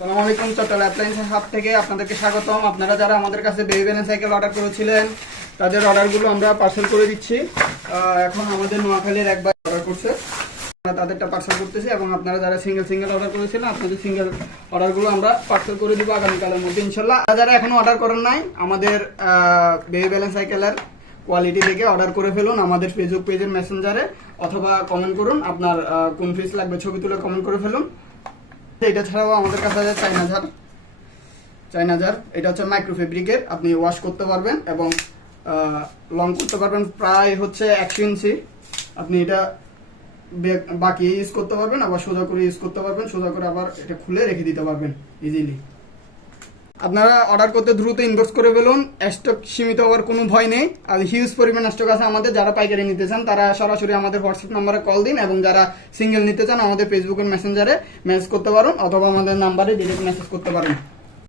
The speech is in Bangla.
আসসালামু আলাইকুম, চট্টগ্রাম অ্যাপ্লায়েন্সের হাব থেকে আপনাদেরকে স্বাগতম। আপনারা যারা আমাদের কাছে বেবি ব্যালেন্স সাইকেল অর্ডার করেছিলেন তাদের অর্ডারগুলো আমরা পার্সেল করে দিচ্ছি। এখন আমাদের নোয়াখালীর একবার অর্ডার করছে, আমরা তাদেরটা পার্সেল করতেছি এবং আপনারা যারা সিঙ্গেল অর্ডার করেছিলেন আপনাদের সিঙ্গেল অর্ডারগুলো আমরা পার্সেল করে দিব আগামীকালের মধ্যে ইনশাল্লাহ। যারা এখনো অর্ডার করেন নাই আমাদের বেবি ব্যালেন্স সাইকেলের কোয়ালিটি দেখে অর্ডার করে ফেলুন আমাদের ফেসবুক পেজের মেসেঞ্জারে, অথবা কমেন্ট করুন আপনার কোন ফিস লাগবে ছবি তুলে কমেন্ট করে ফেলুন। এটা ছাড়াও আমাদের কাছে আছে চাইনাজার, এটা হচ্ছে মাইক্রো ফেব্রিকের, আপনি ওয়াশ করতে পারবেন এবং লং করতে পারবেন প্রায় হচ্ছে 100 ইঞ্চি। আপনি এটা বাকি ইউজ করতে পারবেন, আবার সোজা করে ইউজ করতে পারবেন, সোজা করে আবার এটা খুলে রেখে দিতে পারবেন ইজিলি। আপনারা অর্ডার করতে দ্রুত ইনবক্স করে ফেলুন, স্টক সীমিত হওয়ার কোনো ভয় নেই। আর হিউজ পরিমাণ স্টক আছে আমাদের। যারা পাইকারি নিতে চান তারা সরাসরি আমাদের হোয়াটসঅ্যাপ নাম্বারে কল দিন, এবং যারা সিঙ্গেল নিতে চান আমাদের ফেসবুকের মেসেঞ্জারে মেসেজ করতে পারেন, অথবা আমাদের নাম্বারে ডিরেক্ট মেসেজ করতে পারেন।